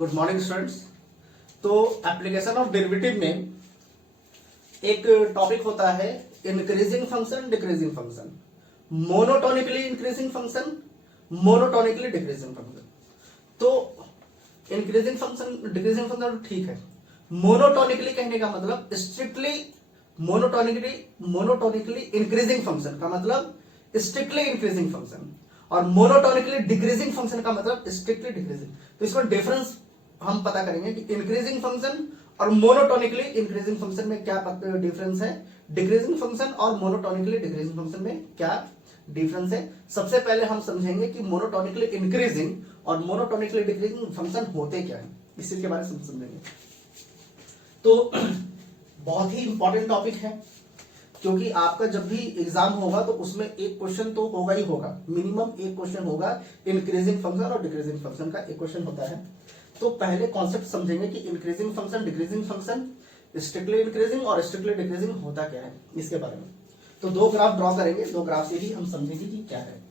Good morning students. तो application of derivative में एक टॉपिक होता है increasing function, decreasing function, monotonically increasing function, monotonically decreasing function. तो इंक्रीजिंग फंक्शन, डिक्रीजिंग फंक्शन ठीक है। मोनोटोनिकली कहने का मतलब स्ट्रिक्टली मोनोटोनिकली इंक्रीजिंग फंक्शन का मतलब स्ट्रिक्टली इंक्रीजिंग फंक्शन, और मोनोटोनिकली डिक्रीजिंग फंक्शन का मतलब स्ट्रिक्टली डिक्रीजिंग। तो इसमें डिफरेंस हम पता करेंगे कि इंक्रीजिंग फंक्शन और मोनोटोनिकली इंक्रीजिंग फंक्शन में क्या डिफरेंस है, डिक्रीजिंग फंक्शन और मोनोटोनिकली डिक्रीजिंग फंक्शन में क्या डिफरेंस है। सबसे पहले हम समझेंगे कि मोनोटोनिकली इंक्रीजिंग और मोनोटोनिकली डिक्रीजिंग फंक्शन होते क्या है, इसी के बारे में समझेंगे। तो बहुत ही इंपॉर्टेंट टॉपिक है, क्योंकि आपका जब भी एग्जाम होगा तो उसमें एक क्वेश्चन तो होगा ही होगा, मिनिमम एक क्वेश्चन होगा इंक्रीजिंग फंक्शन और डिक्रीजिंग फंक्शन का एक क्वेश्चन होता है। तो पहले कॉन्सेप्ट समझेंगे कि increasing function, decreasing function, strictly increasing और स्ट्रिक्टली डिक्रीजिंग होता क्या है, इसके बारे में। तो दो ग्राफ ड्रॉ करेंगे, दो ग्राफ से ही हम समझेंगे कि क्या है।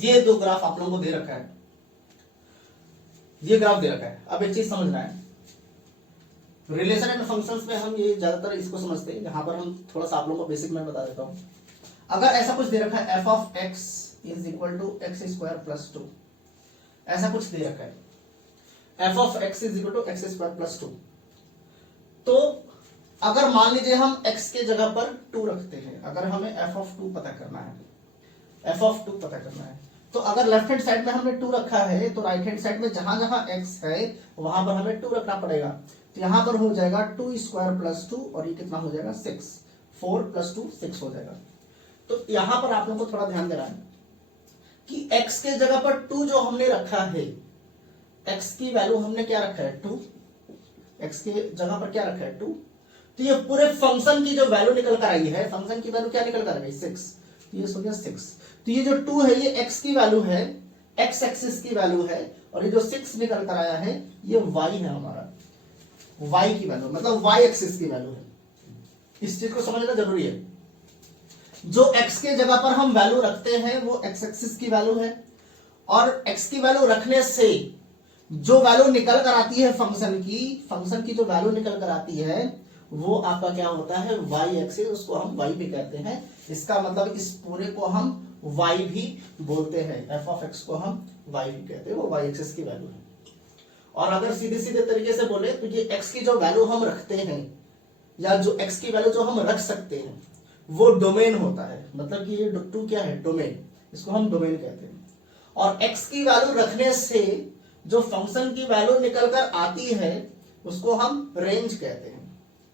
ये दो ग्राफ आप लोगों को दे रखा है, ये ग्राफ दे रखा है। अब एक चीज समझना है, रिलेशन एंड फंक्शंस में हम ये ज्यादातर इसको समझते हैं। यहां पर हम थोड़ा सा आप लोगों को बेसिक मैं बता देता हूं। अगर ऐसा कुछ दे रखा है f of x is equal to x square plus 2, ऐसा कुछ दे रखा है f of x is equal to x square plus 2, तो अगर मान लीजिए हम x के जगह पर 2 रखते हैं, अगर हमें f ऑफ 2 पता करना है, f ऑफ 2 पता करना है, तो अगर लेफ्ट हैंड साइड में हमने 2 रखा है तो राइट हैंड साइड में जहां जहां x है वहां पर हमें 2 रखना पड़ेगा। तो यहां पर हो जाएगा 2 स्क्वायर प्लस 2 और ये कितना हो जाएगा 6, 4 प्लस 2 6 हो जाएगा। तो यहां पर आप लोगों को थोड़ा ध्यान देना है कि x के जगह पर 2 जो हमने रखा है, x की वैल्यू हमने क्या रखा है 2, x के जगह पर क्या रखा है 2, तो ये पूरे फंक्शन की जो वैल्यू निकल कर आई है, फंक्शन की वैल्यू क्या निकल कर आई 6, तो ये हो गया 6। तो ये जो 2 है ये x की वैल्यू है, x एक्सिस की वैल्यू है, और ये जो 6 निकल कर आया है ये y है हमारा, y की वैल्यू मतलब y एक्सिस की वैल्यू है। इस चीज को समझना जरूरी है। जो x के जगह पर हम वैल्यू रखते हैं वो x एक्सिस की वैल्यू है, और x की वैल्यू रखने से जो वैल्यू निकल कर आती है फंक्शन की जो वैल्यू निकल कर आती है वो आपका क्या होता है y एक्सिस, उसको हम y भी कहते हैं। इसका मतलब इस पूरे को हम y भी बोलते हैं, f ऑफ x को हम y भी कहते हैं, वो y एक्सिस की वैल्यू है। और अगर सीधे सीधे तरीके से बोले तो ये x की जो वैल्यू हम रखते हैं या जो x की वैल्यू जो हम रख सकते हैं वो डोमेन होता है, मतलब कि ये 2 क्या है डोमेन, इसको हम डोमेन कहते हैं। और x की वैल्यू रखने से जो फंक्शन की वैल्यू निकल कर आती है उसको हम रेंज कहते हैं।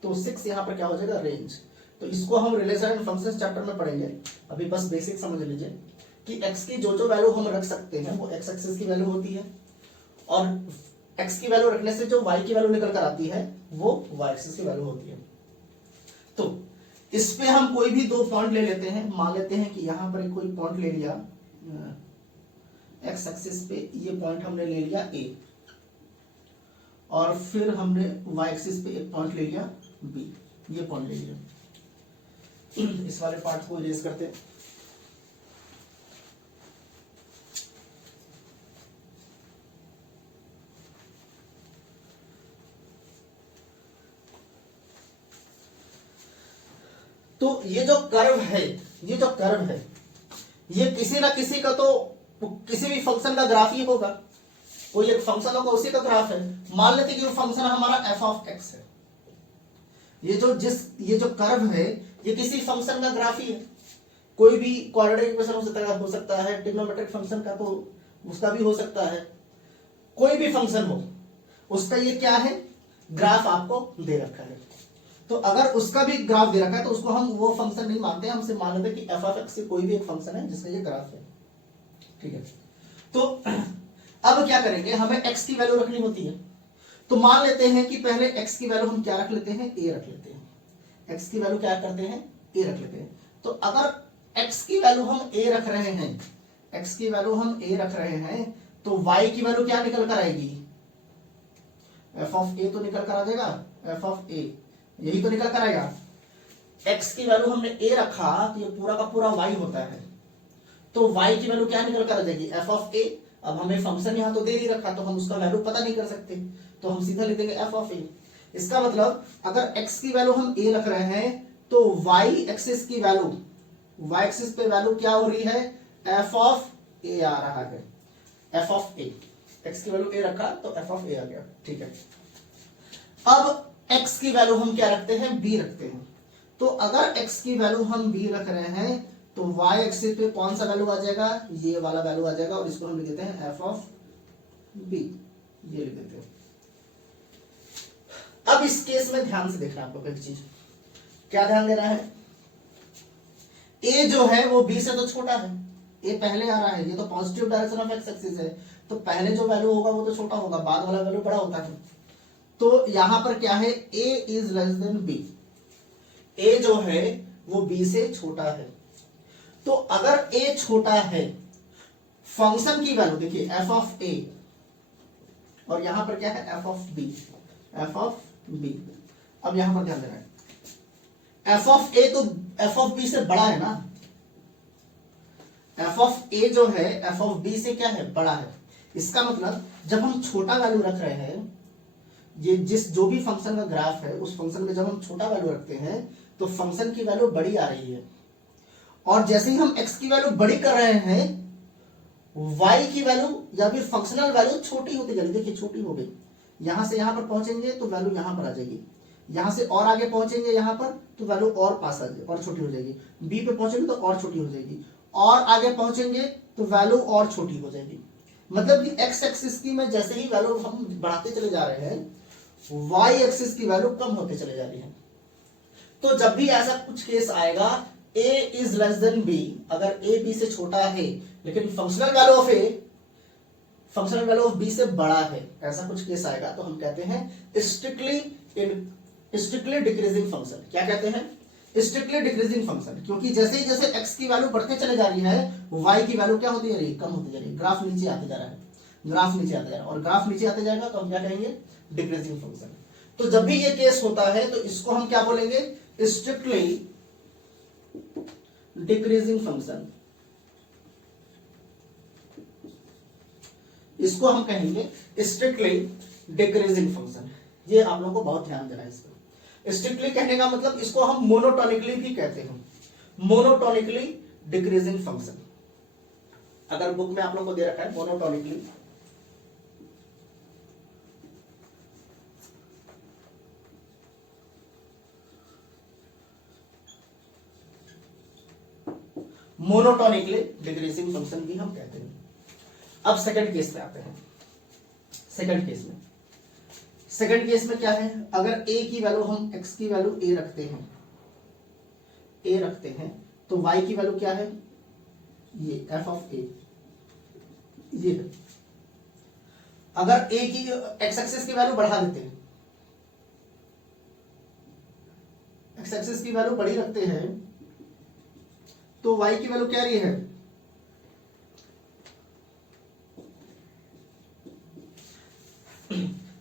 तो 6 यहां पर क्या हो जाएगा रेंज। तो इसको हम रिलेशन एंड फंक्शंस चैप्टर में पढ़ेंगे। अभी बस बेसिक समझ लीजिए कि x की जो जो वैल्यू हम रख सकते हैं वो x एक्सिस की वैल्यू होती है, और x की वैल्यू रखने से जो y की वैल्यू निकल कर आती है वो y एक्सिस की वैल्यू होती है। तो इस पे हम कोई भी 2 पॉइंट ले लेते हैं, मान लेते हैं कि यहां पर कोई पॉइंट ले लिया x एक्सिस पे, ये पॉइंट हमने ले लिया a, और फिर हमने y एक्सिस पे एक पॉइंट ले लिया b, ये पॉइंट ले लिया। इस वाले पार्ट को इरेज करते हैं। तो ये जो कर्व है, ये जो कर्व है ये किसी ना किसी का तो किसी भी फंक्शन का ग्राफ ही होगा, कोई एक फंक्शन होगा उसी का ग्राफ है। मान लेते हैं कि वो फंक्शन हमारा f ऑफ x है, ये जो कर्व है ये किसी फंक्शन का ग्राफ ही है। कोई भी क्वाड्रेटिक इक्वेशन हो सकता है, ट्रिग्नोमेट्रिक फंक्शन का तो उसका भी हो सकता है, कोई भी फंक्शन हो उसका ये क्या है, ग्राफ आपको दे रखा है। तो अगर उसका भी ग्राफ दे रखा है तो उसको हम वो फंक्शन नहीं मानते, हम सिर्फ मान लेते हैं कि एफ ऑफ एक्स से कोई भी एक फंक्शन है जिसका ये ग्राफ है। ठीक है, तो अब क्या करेंगे, हमें एक्स की वैल्यू रखनी होती है। तो मान लेते हैं कि पहले एक्स की वैल्यू हम क्या रख लेते हैं, ए रख लेते हैं। एक्स की वैल्यू क्या करते हैं, ए रख लेते हैं। तो अगर एक्स की वैल्यू हम ए रख रहे हैं, एक्स की वैल्यू हम ए रख रहे हैं, तो वाई की वैल्यू क्या निकल कर आएगी, एफ ऑफ ए तो निकल कर आ जाएगा, एफ ऑफ ए यही तो निकल कर आएगा। एक्स की वैल्यू हमने ए रखा तो ये पूरा का पूरा वाई होता है, तो वाई की वैल्यू क्या निकल कर आ जाएगी, एफ ऑफ ए। अब हमें फंक्शन यहां तो दे नहीं रखा तो हम उसका वैल्यू पता नहीं कर सकते, तो हम सीधा लिख देंगे एफ ऑफ ए। इसका मतलब अगर एक्स की वैल्यू हम ए रख रहे हैं तो वाई एक्सिस की वैल्यू, वाई एक्सिस पे वैल्यू क्या हो रही है, एफ ऑफ ए आ रहा है, एफ ऑफ ए। एक्स की वैल्यू ए रखा तो एफ ऑफ ए आ गया। ठीक है, अब एक्स की वैल्यू हम क्या रखते हैं, बी रखते हैं। तो अगर एक्स की वैल्यू हम बी रख रहे हैं तो वाई एक्सिस पे कौन सा वैल्यू आ जाएगा, ये वाला वैल्यू आ जाएगा, और इसको हम लिख देते हैं एफ ऑफ बी, ये लिख देते हैं। अब इस केस में ध्यान से देखना आपको एक चीज, क्या ध्यान देना है, ए जो है वो बी से तो छोटा है, ए पहले आ रहा है, ये तो positive direction of x axis है, तो पहले जो वैल्यू होगा वो तो छोटा होगा, बाद वाला वैल्यू बड़ा होता है। तो यहां पर क्या है, ए इज लेस देन बी, ए जो है वो बी से छोटा है। तो अगर ए छोटा है, फंक्शन की वैल्यू देखिए एफ ऑफ ए, और यहां पर क्या है, f of b, f of b. अब यहां पर ध्यान देना है, एफ ऑफ ए तो एफ ऑफ बी से बड़ा है ना, एफ ऑफ ए जो है एफ ऑफ बी से क्या है, बड़ा है। इसका मतलब जब हम छोटा वैल्यू रख रहे हैं, ये जिस जो भी फंक्शन का ग्राफ है उस फंक्शन में जब हम छोटा वैल्यू रखते हैं तो फंक्शन की वैल्यू बड़ी आ रही है, और जैसे ही हम x की वैल्यू बड़ी कर रहे हैं y की वैल्यू या फिर फंक्शनल वैल्यू छोटी होती जा रही है। देखिए छोटी हो गई, यहां से यहां पर पहुंचेंगे तो वैल्यू यहां पर आ जाएगी, यहां से और आगे पहुंचेंगे यहां पर तो वैल्यू और पास आ जाएगी और छोटी हो जाएगी, b पे पहुंचेंगे तो और छोटी हो जाएगी, और आगे पहुंचेंगे तो वैल्यू और छोटी हो जाएगी। मतलब कि x एक्सिस की में जैसे ही वैल्यू हम बढ़ाते चले जा रहे हैं, y एक्सिस की वैल्यू कम होते चले जा रही है। तो जब भी ऐसा कुछ केस आएगा, a is less then b, अगर a b से छोटा है लेकिन functional value of a functional value of b से बड़ा है, ऐसा कुछ केस आएगा तो हम कहते हैं स्ट्रिक्टली डिक्रीजिंग फंक्शन। क्या कहते हैं, स्ट्रिक्टली डिक्रीजिंग फंक्शन, क्योंकि जैसे ही जैसे x की वैल्यू बढ़ते चले जा रही है y की वैल्यू क्या होती जा रही है, कम होती जा रही है, ग्राफ नीचे आते जा रहा है, ग्राफ नीचे आते जा रहा है, और ग्राफ नीचे आते जाएगा तो हम क्या कहेंगे, डिक्रीजिंग फंक्शन। तो जब भी ये केस होता है तो इसको हम क्या बोलेंगे, स्ट्रिक्टली डिक्रीजिंग फंक्शन, इसको हम कहेंगे स्ट्रिक्टली डिक्रीजिंग फंक्शन। ये आप लोगों को बहुत ध्यान देना है इसको। स्ट्रिक्टली कहने का मतलब इसको हम मोनोटोनिकली भी कहते हैं, मोनोटोनिकली डिक्रीजिंग फंक्शन। अगर बुक में आप लोगों को दे रखा है मोनोटोनिकली, मोनोटोनिकली डिक्रीजिंग फंक्शन भी हम कहते हैं। अब सेकंड केस पे आते हैं। सेकंड केस में क्या है, अगर a की वैल्यू हम x की वैल्यू a रखते हैं तो y की वैल्यू क्या है, ये f ऑफ a, ये है। अगर a की x एक्सिस की वैल्यू बढ़ा देते हैं, x एक्सिस की वैल्यू बड़ी रखते हैं तो y की वैल्यू क्या रही है,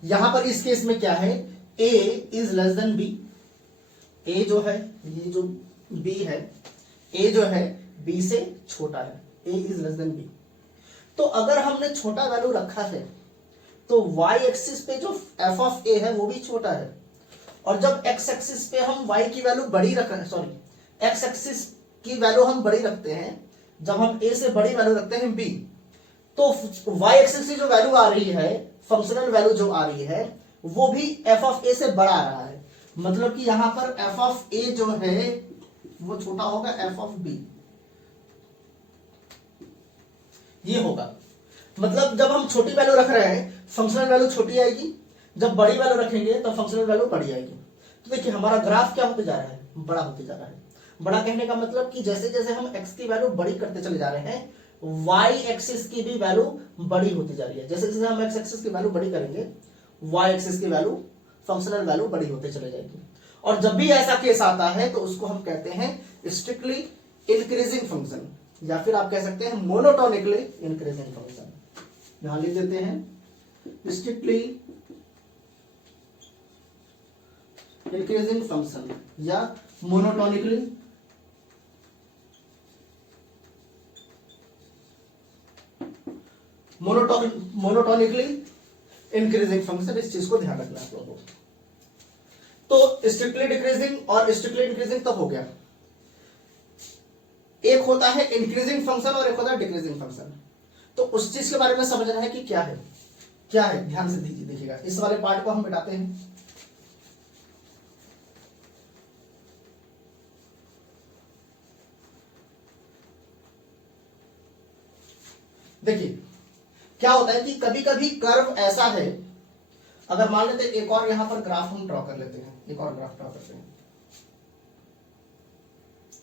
यहां पर इस केस में क्या है, a is less then b, a जो है ये जो b है, a जो है b से छोटा है, a is less then b। तो अगर हमने छोटा वैल्यू रखा है तो y एक्सिस पे जो f ऑफ a है वो भी छोटा है, और जब x एक्सिस पे हम y की वैल्यू बड़ी रख रहे हैं, सॉरी x एक्सिस की वैल्यू हम बड़ी रखते हैं, जब हम a से बड़ी वैल्यू रखते हैं b, तो y एक्सिस की जो वैल्यू आ रही है, फंक्शनल वैल्यू जो आ रही है वो भी f ऑफ a से बड़ा आ रहा है। मतलब कि यहां पर f ऑफ a जो है वो छोटा होगा f ऑफ b, ये होगा। मतलब जब हम छोटी वैल्यू रख रहे हैं फंक्शनल वैल्यू छोटी आएगी, जब बड़ी वैल्यू रखेंगे तो फंक्शनल वैल्यू बड़ी आएगी। तो देखिए हमारा ग्राफ क्या होते जा रहा है, बड़ा होते जा रहा है। बड़ा कहने का मतलब कि जैसे जैसे हम x की वैल्यू बड़ी करते चले जा रहे हैं y एक्सिस की भी वैल्यू बड़ी होती जा रही है। जैसे जैसे हम x एक्सिस की वैल्यू बड़ी करेंगे y एक्सिस की वैल्यू फंक्शनल वैल्यू बड़ी होते चले जाएगी। और जब भी ऐसा केस आता है तो उसको हम कहते हैं स्ट्रिक्टली इंक्रीजिंग फंक्शन, या फिर आप कह सकते हैं मोनोटोनिकली इंक्रीजिंग फंक्शन। यहां लिख देते हैं स्ट्रिक्टली इंक्रीजिंग फंक्शन या मोनोटोनिकली मोनोटोनिकली इंक्रीजिंग फंक्शन। इस चीज को ध्यान रखना आप लोगों को। तो स्ट्रिक्टली डिक्रीजिंग और स्ट्रिक्टली इंक्रीजिंग तब हो गया। एक होता है इंक्रीजिंग फंक्शन और एक होता है डिक्रीजिंग फंक्शन। तो उस चीज के बारे में समझना है कि क्या है, क्या है, ध्यान से देखिएगा। इस वाले पार्ट को हम मिटाते हैं। देखिए क्या होता है कि कभी कभी कर्व ऐसा है, अगर मान लेते हैं एक और यहां पर ग्राफ हम ड्रॉ कर लेते हैं, एक और ग्राफ ड्रॉ करते हैं,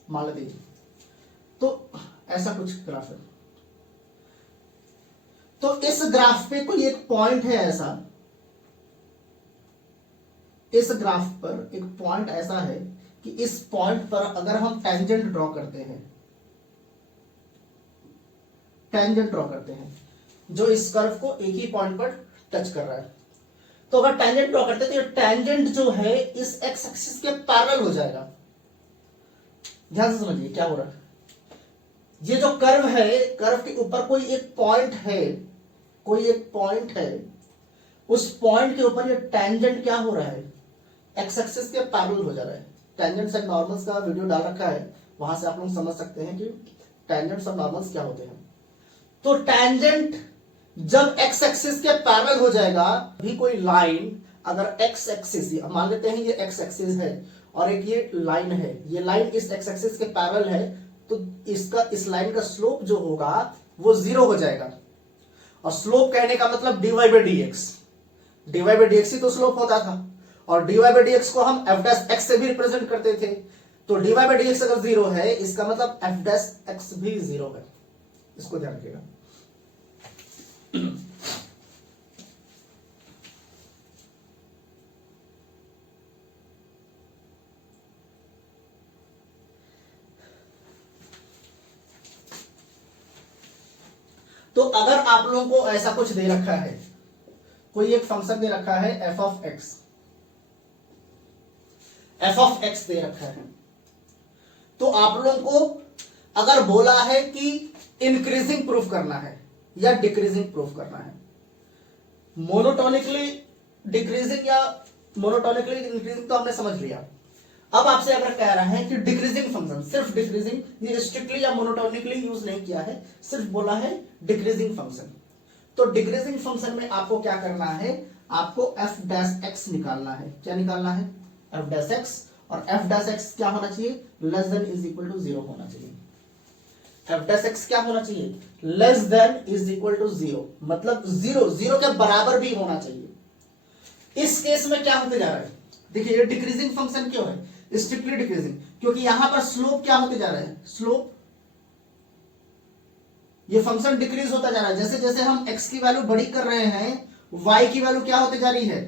मान लेते हैं तो ऐसा कुछ ग्राफ है। तो इस ग्राफ पे कोई एक पॉइंट है ऐसा, इस ग्राफ पर एक पॉइंट ऐसा है कि इस पॉइंट पर अगर हम टेंजेंट ड्रॉ करते हैं, टेंजेंट ड्रॉ करते हैं जो इस कर्व को एक ही पॉइंट पर टच कर रहा है, तो अगर टेंजेंट ड्रॉ करते हैं तो ये टेंजेंट जो है इस एक्स एक्सिस के पैरेलल हो जाएगा। ध्यान से समझिए क्या हो रहा है। ये जो कर्व है, कर्व के ऊपर कोई एक पॉइंट है, कोई एक पॉइंट है, उस पॉइंट के ऊपर ये टेंजेंट क्या हो रहा है, एक्स एक्सिस के पैरेलल हो जा रहा है। टेंजेंट्स एंड नॉर्मल्स का वीडियो डाल रखा है, वहां से आप लोग समझ सकते हैं कि टेंजेंट्स और नॉर्मल्स क्या होते हैं। तो टेंजेंट जब एक्स एक्सिस के पैरेलल हो जाएगा, भी कोई लाइन अगर एक्स एक्सिस, मान लेते हैं ये एक्स एक्सिस है और एक ये लाइन है, ये लाइन इस एक्स एक्सिस के पैरेलल है, तो इसका, इस लाइन का स्लोप जो होगा वो 0 हो जाएगा। और स्लोप कहने का मतलब dy by d x, dy by d x ही तो स्लोप होता था, और dy बाई डी एक्स को हम f डैश x से भी रिप्रेजेंट करते थे। तो dy बाई डी एक्स अगर 0 है, इसका मतलब f डैश x भी 0 है। इसको ध्यान रखिएगा। तो अगर आप लोगों को ऐसा कुछ दे रखा है, कोई एक फंक्शन दे रखा है f ऑफ x दे रखा है, तो आप लोगों को अगर बोला है कि इंक्रीजिंग प्रूफ करना है या डिक्रीजिंग प्रूफ करना है, मोनोटोनिकली डिक्रीजिंग या मोनोटोनिकली इंक्रीजिंग तो हमने समझ लिया। अब आपसे अगर कह रहा है कि डिक्रीजिंग फंक्शन, सिर्फ डिक्रीजिंग, ये स्ट्रिक्टली या मोनोटोनिकली यूज नहीं किया है, सिर्फ बोला है डिक्रीजिंग फंक्शन। तो डिक्रीजिंग फंक्शन में आपको क्या करना है, आपको f डैश x निकालना है। क्या निकालना है, f डैश x, और f डैश x क्या होना चाहिए, less than is equal to 0 होना चाहिए। f डैश x क्या होना चाहिए, less than is equal to 0, मतलब 0 के बराबर भी होना चाहिए। इस केस में क्या होते जा रहा है, देखिए ये डिक्रीजिंग फंक्शन क्यों है, स्ट्रिक्टली डिक्रीजिंग, क्योंकि यहां पर स्लोप क्या होते जा रहा है, स्लोप, ये फंक्शन डिक्रीज होता जा रहा है। जैसे जैसे हम x की वैल्यू बड़ी कर रहे हैं, y की वैल्यू क्या होते जा रही है,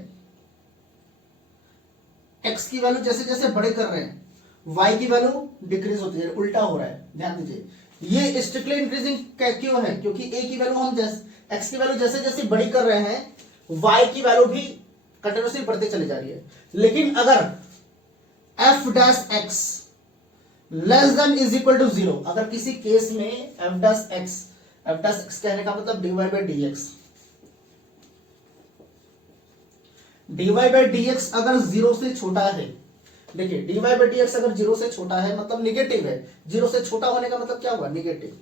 x की वैल्यू जैसे जैसे बड़े कर रहे हैं, y की वैल्यू डिक्रीज होती है, उल्टा हो रहा है। ध्यान दीजिए, ये स्ट्रिक्टली इंक्रीजिंग क्यों है, क्योंकि a की वैल्यू हम x की वैल्यू जैसे जैसे बड़ी कर रहे हैं, y की वैल्यू भी कंटिन्यूसली बढ़ते चली जा रही है। लेकिन अगर f dash x less than is equal to 0, अगर किसी केस में f डैश x कहने का मतलब dy by d x, dy by d x अगर 0 से छोटा है, देखिए dy बाई डी एक्स अगर 0 से छोटा है मतलब निगेटिव है, 0 से छोटा होने का मतलब क्या हुआ, निगेटिव।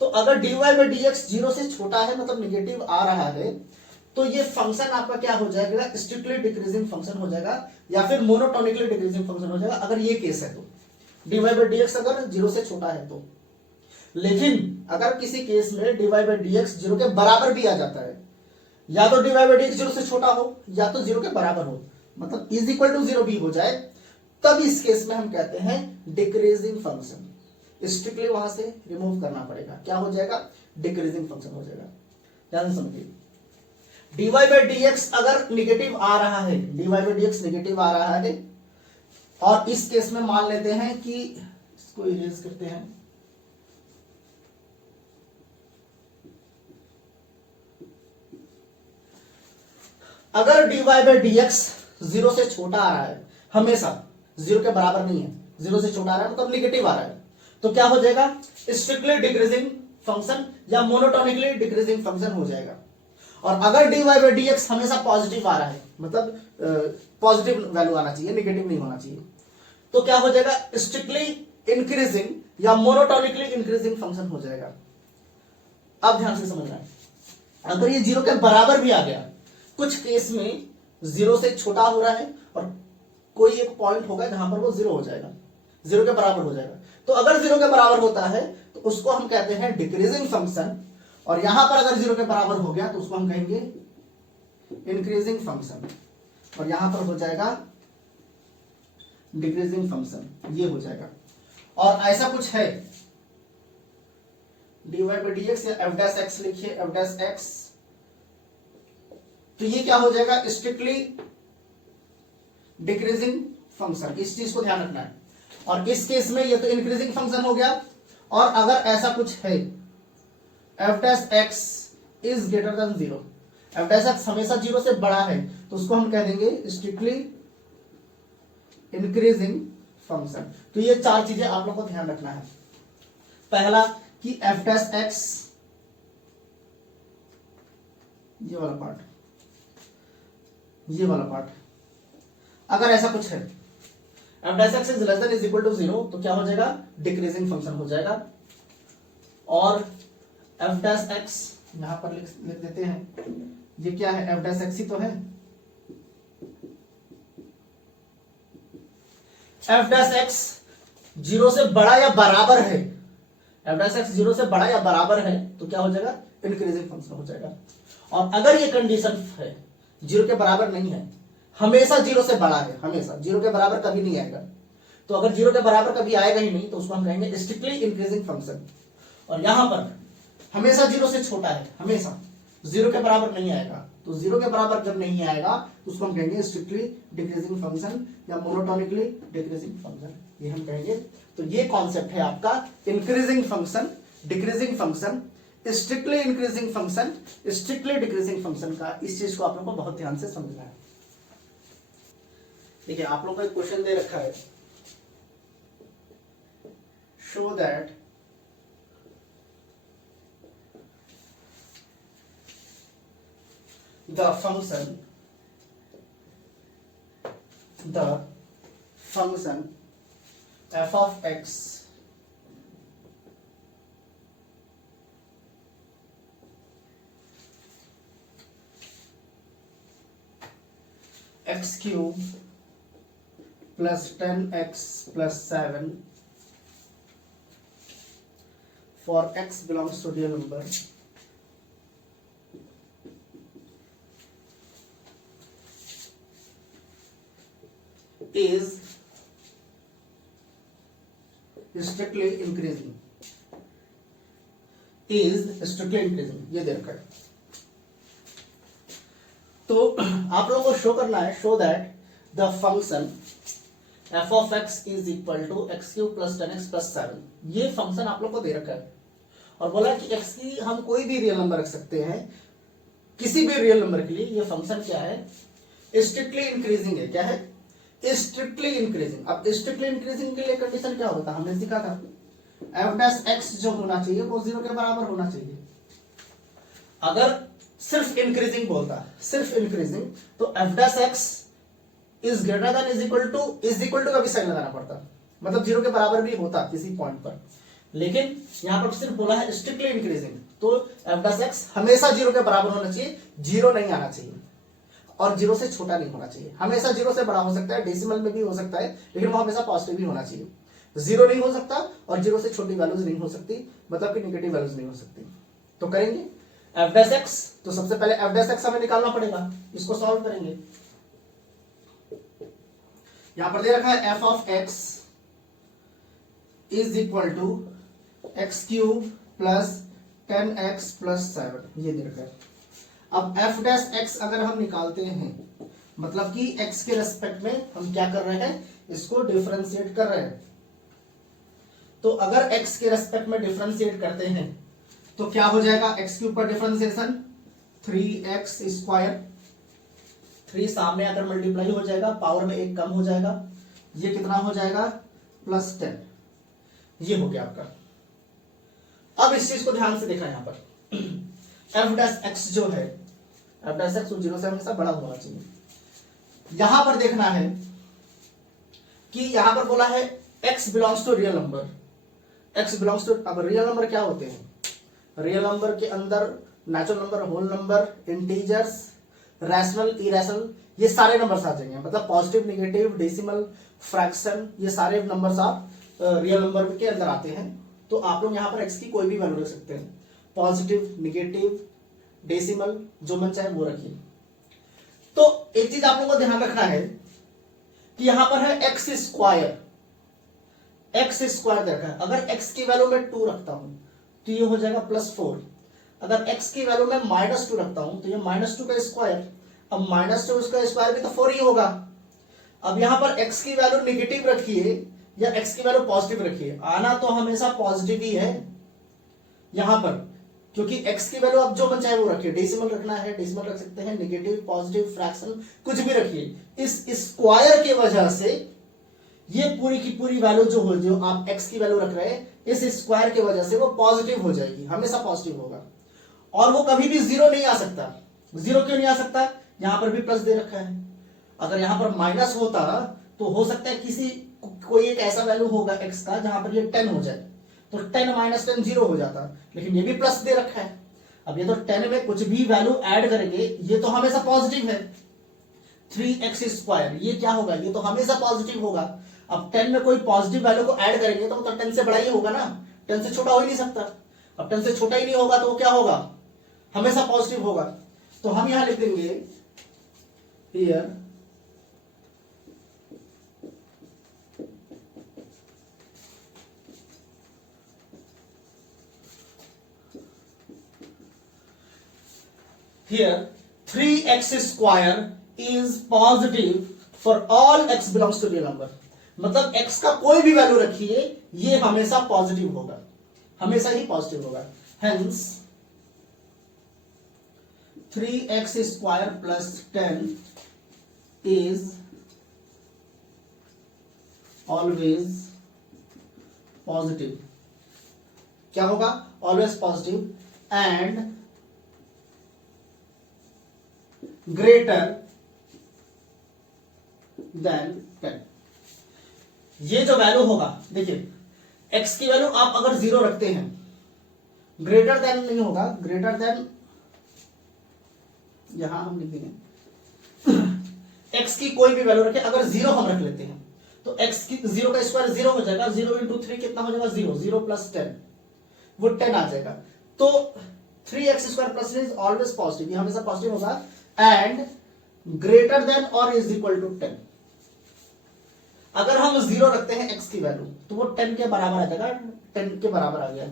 तो अगर dy बाई डी एक्स 0 से छोटा है मतलब निगेटिव आ रहा है, तो ये फंक्शन आपका क्या हो जाएगा, स्ट्रिक्टली डिक्रीजिंग फंक्शन हो जाएगा, या फिर मोनोटोनिकली डिक्रीजिंग फंक्शन हो जाएगा, अगर ये केस है तो dy बाई डी एक्स अगर 0 से छोटा है तो। लेकिन अगर किसी केस में dy by d x zero के बराबर भी आ जाता है, या तो dy by d x zero से छोटा हो या तो जीरो के बराबर हो, मतलब इज इक्वल टू जीरो भी हो जाए, तब इस केस में हम कहते हैं डिक्रीजिंग फंक्शन। स्ट्रिक्टली वहां से रिमूव करना पड़ेगा, क्या हो जाएगा, डिक्रीजिंग फंक्शन हो जाएगा। ध्यान से समझिए, dy बाई डी एक्स अगर निगेटिव आ रहा है, dy by d x negative आ रहा है, और इस केस में मान लेते हैं कि इसको इरेज करते हैं, अगर dy by d x zero से छोटा आ रहा है, हमेशा जीरो के बराबर नहीं है, जीरो से छोटा आ रहा है मतलब निगेटिव आ रहा है, तो क्या हो जाएगा, स्ट्रिक्टली डिक्रीजिंग फंक्शन या मोनोटोनिकली डिक्रीजिंग फंक्शन हो जाएगा। और अगर dy बाई डी एक्स हमेशा पॉजिटिव आ रहा है, मतलब पॉजिटिव वैल्यू आना चाहिए, निगेटिव नहीं होना चाहिए, तो क्या हो जाएगा, स्ट्रिक्टली इंक्रीजिंग या मोनोटोनिकली इंक्रीजिंग फंक्शन हो जाएगा। अब ध्यान से समझना है, अगर ये जीरो के बराबर भी आ गया, कुछ केस में जीरो से छोटा हो रहा है और कोई एक पॉइंट होगा जहां पर वो जीरो हो जाएगा, जीरो के बराबर हो जाएगा, तो अगर जीरो के बराबर होता है तो उसको हम कहते हैं डिक्रीजिंग फंक्शन, और यहां पर अगर जीरो के बराबर हो गया तो उसको हम कहेंगे इंक्रीजिंग फंक्शन, और यहां पर हो जाएगा डिक्रीजिंग फंक्शन, ये हो जाएगा। और ऐसा कुछ है, dy बाई डी एक्स या एफ डैश एक्स लिखिए, एफ डैश एक्स, तो ये क्या हो जाएगा, स्ट्रिक्टली डिक्रीजिंग फंक्शन, इस चीज को ध्यान रखना है। और इस केस में ये तो इंक्रीजिंग फंक्शन हो गया, और अगर ऐसा कुछ है f dash x is greater than zero, F dash x हमेशा जीरो से बड़ा है, तो उसको हम कह देंगे स्ट्रिक्टली इंक्रीजिंग फंक्शन। तो ये चार चीजें आप लोग को ध्यान रखना है। पहला कि एफ डैश एक्स, ये वाला पार्ट, ये वाला पार्ट, अगर ऐसा कुछ है f dash x is less than is equal to zero, तो क्या हो जाएगा, डिक्रीजिंग फंक्शन हो जाएगा। और एफ डैश एक्स यहां पर लिख देते हैं, ये क्या है, एफ डैश एक्स ही तो है, एफ डैश एक्स जीरो से बड़ा या बराबर है, एफ डैश एक्स जीरो से बड़ा या बराबर है, तो क्या हो जाएगा, इंक्रीजिंग फंक्शन हो जाएगा। और अगर ये कंडीशन है जीरो के बराबर नहीं है, हमेशा जीरो से बड़ा है, हमेशा जीरो के बराबर कभी नहीं आएगा, तो अगर जीरो के बराबर कभी आएगा ही नहीं तो उसको हम कहेंगे स्ट्रिक्टली इंक्रीजिंग फंक्शन। और यहां पर हमेशा जीरो से छोटा है, हमेशा जीरो के बराबर नहीं आएगा, तो जीरो के बराबर जब नहीं आएगा तो उसको हम कहेंगे स्ट्रिक्टली डिक्रीजिंग फंक्शन या मोनोटोनिकली डिक्रीजिंग फंक्शन, ये हम कहेंगे। तो ये कॉन्सेप्ट है आपका increasing function, decreasing function, strictly increasing function, strictly decreasing function का। इस चीज को आप लोग को बहुत ध्यान से समझना है। देखिए आप लोग को एक क्वेश्चन दे रखा है, show that the function f of x x cube plus 10x plus 7 for x belongs to real number is strictly increasing, ये दे रखा है। तो आप लोगों को शो करना है, show that the function f of x is equal to x cube plus 10x plus 7, ये फंक्शन आप लोग को दे रखा है और बोला कि x की हम कोई भी रियल नंबर रख सकते हैं, किसी भी रियल नंबर के लिए ये फंक्शन क्या है, स्ट्रिक्टली इंक्रीजिंग है। क्या है, स्ट्रिक्टली इंक्रीजिंग। अब स्ट्रिक्टली इंक्रीजिंग के लिए कंडीशन क्या होता है, हमने सीखा था एफ डैश एक्स जो होना चाहिए वो जीरो के बराबर होना चाहिए। अगर सिर्फ इंक्रीजिंग बोलता, सिर्फ इंक्रीजिंग, तो f dash x is greater than is equal to का भी साइन लगाना पड़ता, मतलब जीरो के बराबर भी होता किसी पॉइंट पर, लेकिन यहां पर सिर्फ बोला है स्ट्रिक्टली इंक्रीजिंग, तो एफ डैश एक्स हमेशा जीरो के बराबर होना चाहिए, जीरो नहीं आना चाहिए और जीरो से छोटा नहीं होना चाहिए। हमेशा जीरो से बड़ा हो सकता है, डेसिमल में भी हो सकता है, लेकिन वो हमेशा पॉजिटिव ही होना चाहिए। जीरो नहीं हो सकता और जीरो से छोटी वैल्यूज नहीं हो सकती, मतलब कि निगेटिव वैल्यूज नहीं हो सकती। तो करेंगे एफ डैश एक्स, तो सबसे पहले एफ डैश एक्स हमें निकालना पड़ेगा, इसको सॉल्व करेंगे। यहां पर दे रखा है f of x is equal to x cube plus 10x plus 7, ये दे रखा है। अब एफ डैश एक्स अगर हम निकालते हैं, मतलब कि x के रेस्पेक्ट में हम क्या कर रहे हैं, इसको डिफरेंशिएट कर रहे हैं। तो अगर x के रेस्पेक्ट में डिफरेंशिएट करते हैं तो क्या हो जाएगा, x क्यूब पर डिफरेंशिएशन 3x स्क्वायर, 3 सामने आकर मल्टीप्लाई हो जाएगा, पावर में 1 कम हो जाएगा, ये कितना हो जाएगा प्लस 10, ये हो गया आपका। अब इस चीज को ध्यान से देखा यहां पर एफ डैश एक्स जो है, एफ डैश एक्स जीरो से हमेशा बड़ा होना चाहिए। यहां पर देखना है कि यहां पर बोला है x belongs to real number, x belongs to, अब रियल नंबर क्या होते हैं, रियल नंबर के अंदर natural number, whole number, integers, rational, irrational, ये सारे नंबर्स आ जाएंगे, मतलब पॉजिटिव, नेगेटिव, डेसिमल, फ्रैक्शन, ये सारे नंबर्स आप रियल नंबर के अंदर आते हैं। तो आप लोग यहां पर x की कोई भी वैल्यू रख सकते हैं, पॉजिटिव, नेगेटिव, डेसिमल, जो मन चाहे वो रखिए। तो एक चीज आप लोगों को ध्यान रखना है कि यहां पर है एक्स स्क्वायर, एक्स स्क्वायर देखा है, अगर x की वैल्यू में 2 रखता हूं तो ये हो जाएगा +4, अगर x की वैल्यू में -2 रखता हूं तो ये -2 का स्क्वायर, अब -2 का स्क्वायर भी तो 4 ही होगा। अब यहां पर x की वैल्यू नेगेटिव रखिए या x की वैल्यू पॉजिटिव रखिए, आना तो हमेशा पॉजिटिव ही है यहां पर, क्योंकि x की वैल्यू आप जो मन चाहे वो रखिए, डेसिमल रखना है डेसिमल रख सकते हैं, नेगेटिव, पॉजिटिव, फ्रैक्शन, कुछ भी रखिए। इस स्क्वायर की वजह से ये पूरी की पूरी वैल्यू जो हो, जो आप x की वैल्यू रख रहे हैं, इस स्क्वायर की वजह से वो पॉजिटिव हो जाएगी, हमेशा पॉजिटिव होगा, और वो कभी भी जीरो नहीं आ सकता। जीरो क्यों नहीं आ सकता, यहां पर भी प्लस दे रखा है, अगर यहां पर माइनस होता तो हो सकता है किसी कोई एक ऐसा वैल्यू होगा x का जहां पर ये 10 हो जाए, तो 10 - 10 जीरो हो जाता, लेकिन ये भी प्लस दे रखा है। अब ये तो 10 में कुछ भी वैल्यू ऐड करेंगे ये तो हमेशा पॉजिटिव है, 3x स्क्वायर ये क्या होगा, ये तो हमेशा पॉजिटिव होगा। अब 10 में कोई पॉजिटिव वैल्यू को ऐड करेंगे तो 10 से बड़ा ही होगा ना, 10 से छोटा हो ही नहीं सकता। अब 10 से छोटा ही नहीं होगा तो वो क्या होगा, हमेशा पॉजिटिव होगा। तो हम यहां लिख देंगे here here 3x square is positive for all x belongs to real number, मतलब x का कोई भी वैल्यू रखिए ये हमेशा पॉजिटिव होगा, हमेशा ही पॉजिटिव होगा। hence 3x square plus 10 is always positive, क्या होगा, always positive and greater than 10। ये जो वैल्यू होगा, देखिए x की वैल्यू आप अगर 0 रखते हैं, ग्रेटर देन नहीं होगा, ग्रेटर देन यहां हम लिख देंगे x की कोई भी वैल्यू रखें, अगर 0 हम रख लेते हैं तो x की 0 का स्क्वायर 0 हो जाएगा, 0 × 3 कितना हो जाएगा, 0, 0 + 10 वो 10 आ जाएगा। तो 3x square plus is always positive, ये हमेशा पॉजिटिव होगा, एंड ग्रेटर देन और इज इक्वल टू 10। अगर हम 0 रखते हैं x की वैल्यू तो वो 10 के बराबर आ जाएगा, 10 के बराबर आ गया।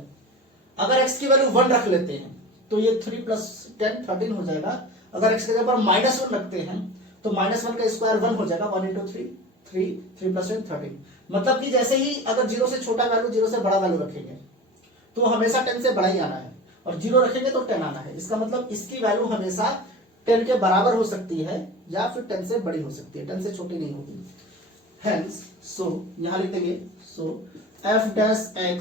अगर x की वैल्यू 1 रख लेते हैं तो ये 3 + 10 13 हो जाएगा। अगर x के जगह पर -1 रखते हैं तो -1 का स्क्वायर 1 हो जाएगा, 1 × 3 3 3 + 10 13। मतलब कि जैसे ही अगर 0 से छोटा वैल्यू 0 से बड़ा वैल्यू रखेंगे तो हमेशा 10 से बड़ा ही आना है, और 0 रखेंगे तो 10 आना है। इसका मतलब इसकी वैल्यू हमेशा 10 के बराबर हो सकती है या फिर 10 से बड़ी हो सकती है, 10 से छोटी नहीं होगी। हेंस सो यहां लिख देंगे, सो f dash x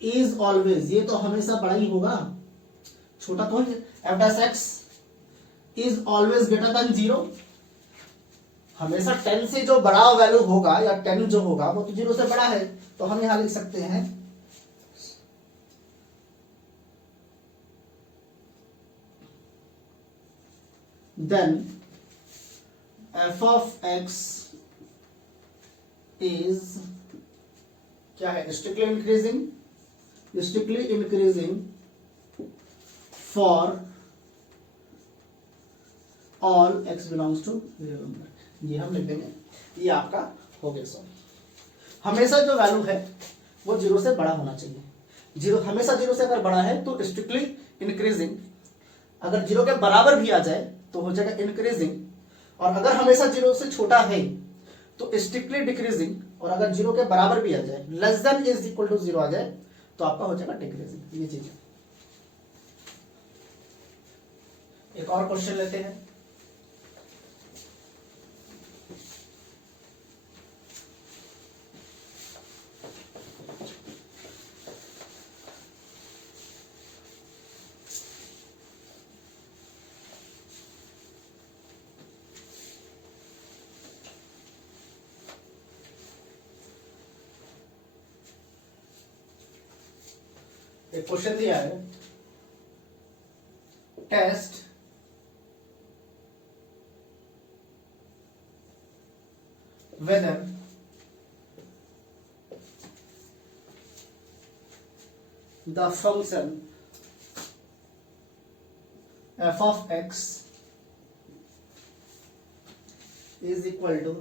is always, ये तो हमेशा बड़ा ही होगा, छोटा तो नहीं, f dash x is always greater than 0, हमेशा 10 से जो बड़ा वैल्यू होगा या 10 जो होगा वो तो 0 से बड़ा है। तो हम यहां लिख सकते हैं then f of x is क्या है, strictly increasing for all x belongs to 0, ये हम लिख देंगे। ये आपका हो गया सॉल्व। हमेशा जो वैल्यू है वो 0 से बड़ा होना चाहिए। 0 हमेशा 0 से अगर बड़ा है तो स्ट्रिक्टली इंक्रीजिंग, अगर 0 के बराबर भी आ जाए तो हो जाएगा इंक्रीजिंग, और अगर हमेशा 0 से छोटा है तो स्ट्रिक्टली डिक्रीजिंग, और अगर 0 के बराबर भी आ जाए, less than is equal to 0 आ जाए तो आपका हो जाएगा डिक्रीजिंग। ये चीज है। एक और क्वेश्चन लेते हैं। एक क्वेश्चन दिया है, test whether the function f of x is equal to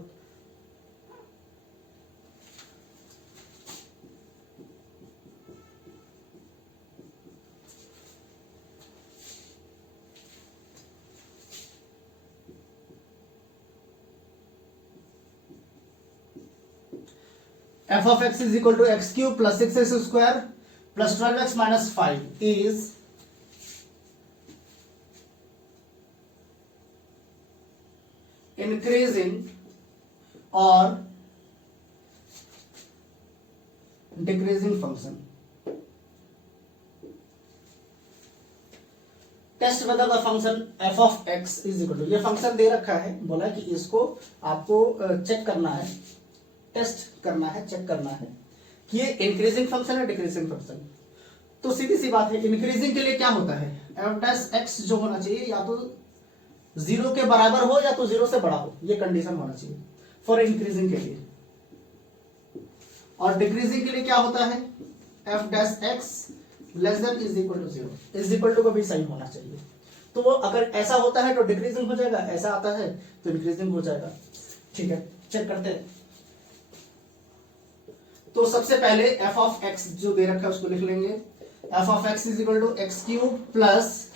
f of x is equal to x cube plus 6x square plus 12x minus 5 is increasing or decreasing function। Test whether the function f of x is equal to, ये फंक्शन दे रखा है, बोला कि इसको आपको check करना है, टेस्ट करना है, चेक करना है कि ये इंक्रीजिंग फंक्शन है डिक्रीजिंग फंक्शन। तो सीधी सी बात है, इंक्रीजिंग के लिए क्या होता है, एफ डैश एक्स जो होना चाहिए या तो 0 के बराबर हो या तो 0 से बड़ा हो, ये कंडीशन होना चाहिए फॉर इंक्रीजिंग के लिए। और डिक्रीजिंग के लिए क्या होता है, f dash x less than is equal to 0, is equal to का भी सही होना चाहिए। तो वो अगर ऐसा होता है तो डिक्रीजिंग हो जाएगा, ऐसा आता है तो इंक्रीजिंग हो जाएगा। ठीक है, चेक करते हैं। तो सबसे पहले f ऑफ x जो दे रखा है उसको लिख लेंगे, f of x is equal to x cube plus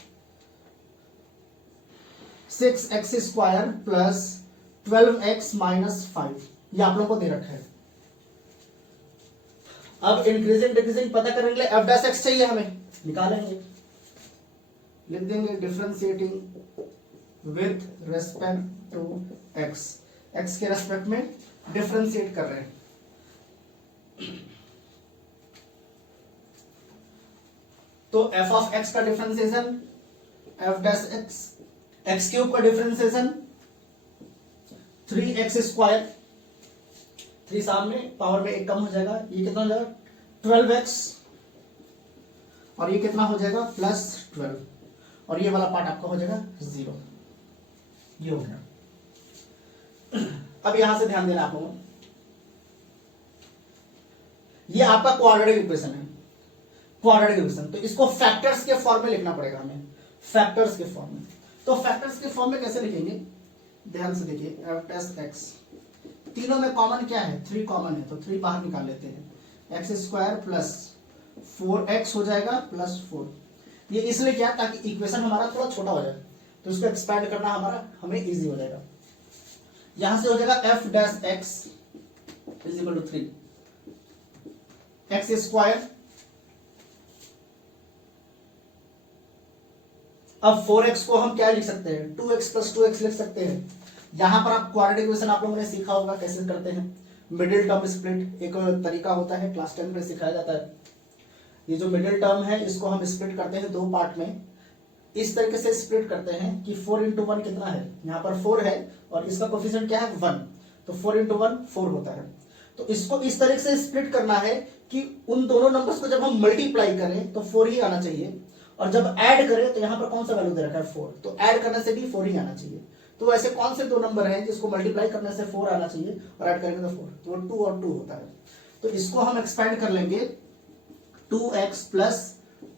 6x square plus 12x minus 5, ये आप लोगों को दे रखा है। अब इंक्रीजिंग डिक्रीजिंग पता करेंगे, f डैश x चाहिए हमें, निकालेंगे, लिख देंगे differentiating with respect to x, x के रेस्पेक्ट में डिफरेंशिएट कर रहे हैं। तो f ऑफ x का differentiation f dash x, x cube का डिफरेंशिएशन 3x स्क्वायर, 3 सामने पावर में 1 कम हो जाएगा, ये कितना हो जाएगा 12x, और ये कितना हो जाएगा प्लस 12, और ये वाला पार्ट आपका हो जाएगा 0, ये हो गया। अब यहां से ध्यान देना आप लोगों, ये आपका क्वाड्रेटिक इक्वेशन है, क्वाड्रेटिक इक्वेशन, तो इसको फैक्टर्स के फॉर्म में लिखना पड़ेगा हमें, फैक्टर्स के फॉर्म में। तो फैक्टर्स के फॉर्म में कैसे लिखेंगे, ध्यान से देखिए, एफ डैश एक्स, तीनों में कॉमन क्या है, 3 कॉमन है, तो 3 बाहर निकाल लेते हैं, एक्स स्क्वायर प्लस 4x हो जाएगा प्लस 4। ये इसलिए क्या, ताकि इक्वेशन हमारा थोड़ा छोटा हो जाए, तो इसको एक्सपैंड करना हमें इजी हो जाएगा। यहां से हो जाएगा f dash x is equal to 3 x square, अब 4x को हम क्या लिख सकते हैं, 2x प्लस 2x लिख सकते हैं। यहां पर आप क्वाड्रेटिक इक्वेशन आप लोगों ने सीखा होगा कैसे करते हैं, मिडिल टर्म स्प्लिट एक तरीका होता है, क्लास 10 में सिखाया जाता है। ये जो मिडिल टर्म है इसको हम स्प्लिट करते हैं 2 पार्ट में, इस तरीके से स्प्लिट करते हैं कि 4 इंटू 1 कितना है, यहाँ पर 4 है और इसका कोफिशिएंट क्या है 1, तो 4 इंटू 1 4 होता है। तो इसको इस तरीके से स्प्लिट करना है कि उन दोनों नंबर्स को जब हम मल्टीप्लाई करें तो 4 ही आना चाहिए, और जब ऐड करें तो यहाँ पर कौन सा वैल्यू दे रखा है 4, तो ऐड करने से भी 4 ही आना चाहिए। तो ऐसे कौन से दो नंबर हैं जिसको मल्टीप्लाई करने से 4 आना चाहिए और ऐड करेंगे तो 4, तो 2 और 2 होता है। तो इसको हम एक्सपेंड कर लेंगे 2x प्लस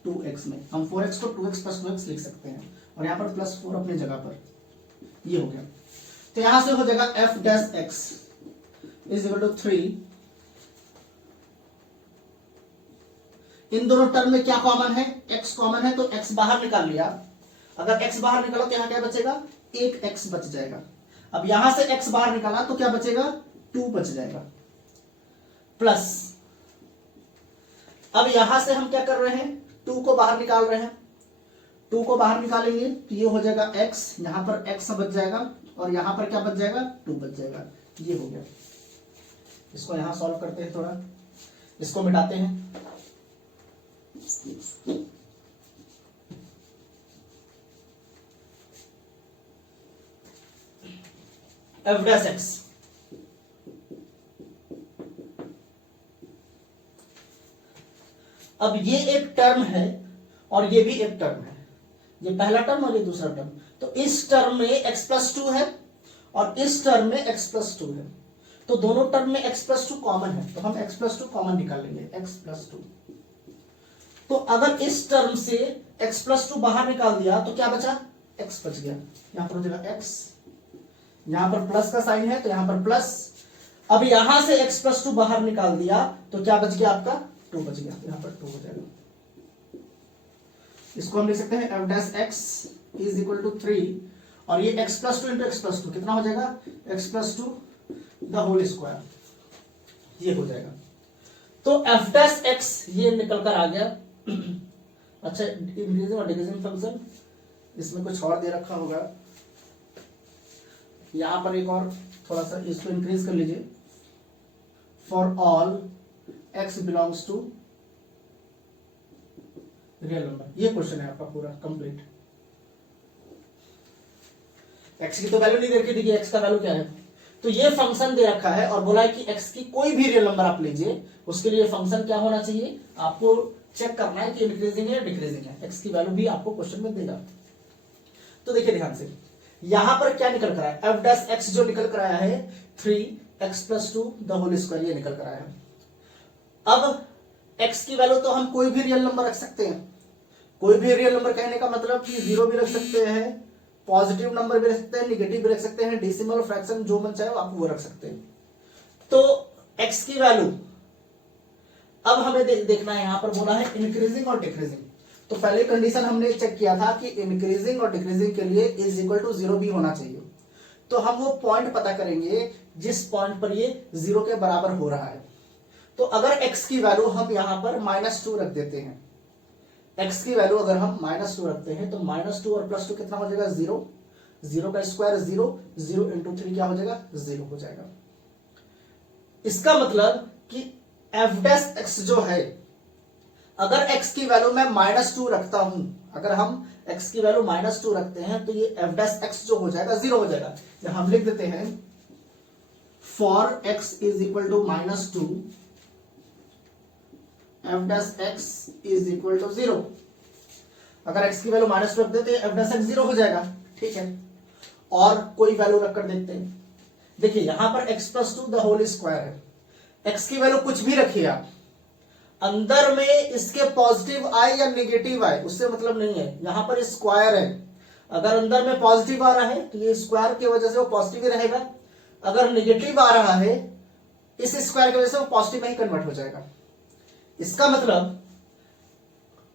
2x में। हम 4x को 2x प्लस 2x लिख सकते हैं और यहाँ पर प्लस 4 अपनी जगह पर, ये हो गया। तो यहां से हो जाएगा f dash x is equal to 3। इन दोनों टर्म में क्या कॉमन है? x कॉमन है, तो x बाहर निकाल लिया। अगर x बाहर निकालो तो यहां क्या बचेगा? एक x बच जाएगा। अब यहां से x बाहर निकाला तो क्या बचेगा? 2 बच जाएगा प्लस, अब यहां से हम क्या कर रहे हैं? 2 को बाहर निकाल रहे हैं। 2 को बाहर निकालेंगे तो ये हो जाएगा x, यहां पर x बच जाएगा और यहां पर क्या बच जाएगा? 2 बच जाएगा। ये हो गया। इसको यहां सॉल्व करते हैं, थोड़ा इसको मिटाते हैं। f डैश x, अब ये एक टर्म है और ये भी एक टर्म है, ये पहला टर्म और ये दूसरा टर्म। तो इस टर्म में x प्लस 2 है और इस टर्म में x प्लस 2 है, तो दोनों टर्म में x प्लस 2 कॉमन है, तो हम x प्लस 2 कॉमन निकाल लेंगे, x प्लस 2। तो अगर इस टर्म से x प्लस 2 बाहर निकाल दिया तो क्या बचा? x बच गया। यहां पर हो जाएगा x, यहां पर प्लस का साइन है तो यहां पर प्लस। अब यहां से x प्लस 2 बाहर निकाल दिया तो क्या बच गया? आपका 2 बच गया, यहां पर 2 हो जाएगा। इसको हम लिख सकते हैं f dash x is equal to 3 और ये x plus 2 into x plus 2 कितना हो जाएगा? x plus 2 the whole square, ये हो जाएगा। तो f डैश x ये निकल कर आ गया। अच्छा, इंक्रीजिंग और डिक्रीजिंग फंक्शन इसमें कुछ और दे रखा होगा, यहां पर एक और थोड़ा सा इसको इंक्रीज कर लीजिए। For all x belongs to real number, ये क्वेश्चन है आपका पूरा कंप्लीट। x की तो वैल्यू नहीं दे रखी थी कि x का वैल्यू क्या है, तो ये फंक्शन दे रखा है और बोला है कि x की कोई भी रियल नंबर आप लीजिए, उसके लिए फंक्शन क्या होना चाहिए? आपको चेक करना है कि इंक्रीजिंग है या डिक्रीजिंग है। x की वैल्यू भी आपको क्वेश्चन में देगा। तो देखिए ध्यान से, यहां पर क्या निकल कर आया? f डैश x जो निकल कर आया है 3x plus 2 the whole square, ये निकल कर आया है। अब x की वैल्यू तो हम कोई भी रियल नंबर रख सकते हैं। कोई भी रियल नंबर कहने का मतलब कि 0 भी रख सकते हैं, पॉजिटिव नंबर भी रख सकते हैं, निगेटिव भी रख सकते हैं, डेसिमल फ्रैक्शन जो मन चाहे आप वो रख सकते हैं। तो x की वैल्यू अब हमें देखना है, यहां पर बोला है इंक्रीजिंग और डिक्रीजिंग। तो पहले कंडीशन हमने चेक किया था कि इंक्रीजिंग और डिक्रीजिंग के लिए इज इक्वल टू 0 भी होना चाहिए। तो हम वो पॉइंट पता करेंगे जिस पॉइंट पर ये 0 के बराबर हो रहा है। तो अगर x की वैल्यू हम यहां पर -2 रख देते हैं, x की वैल्यू अगर हम -2 रखते हैं तो -2 और +2 कितना हो जाएगा? 0, 0 का स्क्वायर 0, 0 इंटू 3 क्या हो जाएगा? 0 हो जाएगा। इसका मतलब कि f डैश x जो है, अगर x की वैल्यू मैं -2 रखता हूं, अगर हम x की वैल्यू -2 रखते हैं तो ये f डैश x जो हो जाएगा 0 हो जाएगा। जब हम लिख देते हैं for x is equal to -2 f dash x is equal to 0। अगर x की वैल्यू -2 रख देते हैं f डैश x 0 हो जाएगा, ठीक है। और कोई वैल्यू रखकर देखते हैं। देखिए यहां पर x plus 2 the whole square है, x की वैल्यू कुछ भी रखिए आप, अंदर में इसके पॉजिटिव आए या नेगेटिव आए उससे मतलब नहीं है, यहां पर स्क्वायर है। अगर अंदर में पॉजिटिव आ रहा है तो ये स्क्वायर की वजह से वो पॉजिटिव ही रहेगा, अगर नेगेटिव आ रहा है इस स्क्वायर की वजह से वो पॉजिटिव में ही कन्वर्ट हो जाएगा। इसका मतलब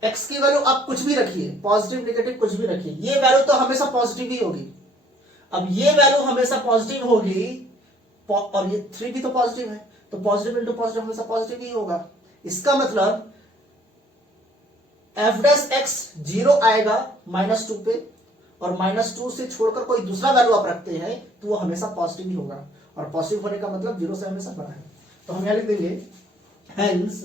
x की वैल्यू आप कुछ भी रखिए, पॉजिटिव नेगेटिव कुछ भी रखिए, ये वैल्यू तो हमेशा पॉजिटिव ही होगी। अब ये वैल्यू हमेशा पॉजिटिव होगी और ये 3 भी तो पॉजिटिव है, तो पॉजिटिव इंटू पॉजिटिव हमेशा पॉजिटिव ही होगा। इसका मतलब f डैश x 0 आएगा -2 पे, और -2 से छोड़कर कोई दूसरा वैल्यू आप रखते हैं तो वो हमेशा पॉजिटिव ही होगा, और पॉजिटिव होने का मतलब 0 से हमेशा बड़ा है। तो हम यहां लिख देंगे hence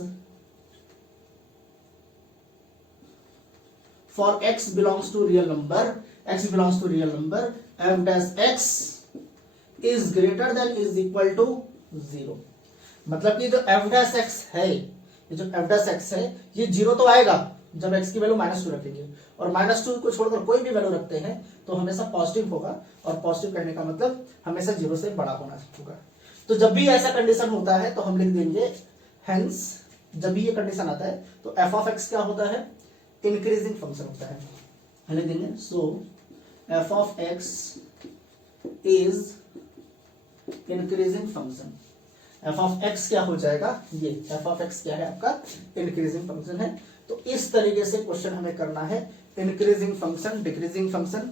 for x belongs to real number, x belongs to real number, f dash x is greater than is equal to 0। मतलब कि जो f डैश x है, ये जो f डैश x है ये 0 तो आएगा, जब x की वैल्यू -2 रखेंगे, और -2 को छोड़कर कोई भी वैल्यू रखते हैं तो हमेशा पॉजिटिव होगा, और पॉजिटिव कहने का मतलब हमेशा 0 से बड़ा होना होगा। तो जब भी ऐसा कंडीशन होता है तो हम लिख देंगे हेंस, जब भी ये कंडीशन आता है तो एफ ऑफ एक्स क्या होता है, इंक्रीजिंग फंक्शन होता है, लिख देंगे। So f of x is increasing function. F of x क्या हो जाएगा, ये एफ ऑफ एक्स क्या है आपका, इंक्रीजिंग फंक्शन है। तो इस तरीके से क्वेश्चन हमें करना है, increasing function, decreasing function,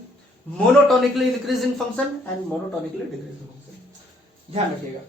monotonically increasing function and monotonically decreasing function, ध्यान रखिएगा।